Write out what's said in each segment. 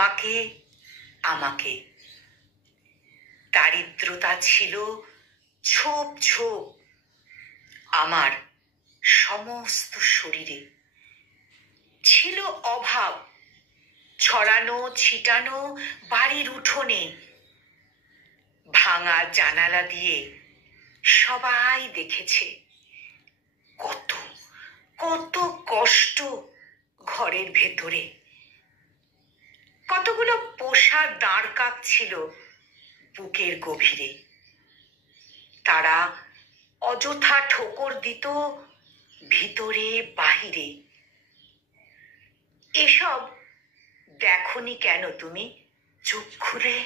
তোমাকে, আমাকে। দারিদ্রতা ছিল ছোপ ছোপ আমার সমস্ত শরীরে। ছিল অভাব ছড়ানো ছিটানো বাড়ির উঠোনে। ভাঙা জানালা দিয়ে সবাই দেখেছে কত কত কষ্ট ঘরের ভেতরে। কতগুলো পোষা দাঁড় কাক ছিল বুকের গভীরে। তারা অযথা ঠোকর দিত ভিতরে বাহিরে। এসব দেখনি কেন তুমি চোখ খুলে?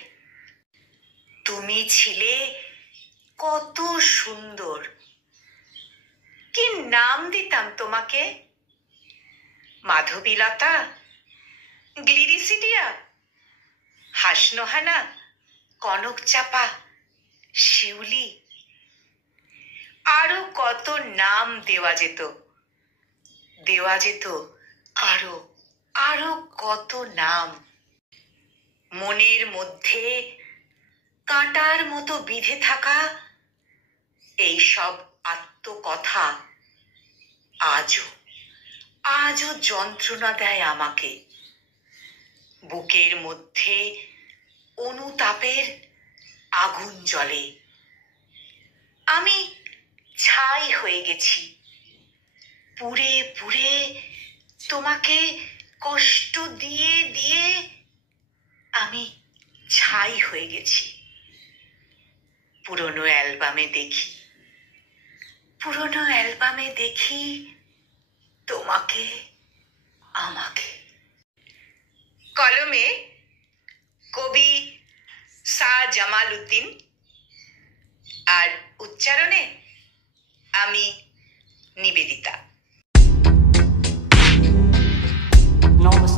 তুমি ছিলে কত সুন্দর। কি নাম দিতাম তোমাকে? মাধবীলতা, গ্লিরিসিডিয়া, হাসনোহানা, কনক চাপা, শিউলি। আরো কত নাম দেওয়া যেত, দেওয়া যেত আরো আরো কত নাম। মনের মধ্যে কাঁটার মতো বিঁধে থাকা এই সব আত্মকথা আজও আজও যন্ত্রণা দেয় আমাকে। বুকের মধ্যে অনুতাপের আগুন জ্বলে। আমি ছাই হয়ে গেছি, পুড়ে পুড়ে তোমাকে কষ্ট দিয়ে দিয়ে আমি ছাই হয়ে গেছি। পুরনো অ্যালবামে দেখি, পুরনো অ্যালবামে দেখি তোমাকে, আমাকে। কলমে কবি শাহ জামাল উদ্দিন, আর উচ্চারণে আমি নিবেদিতা। Namaste.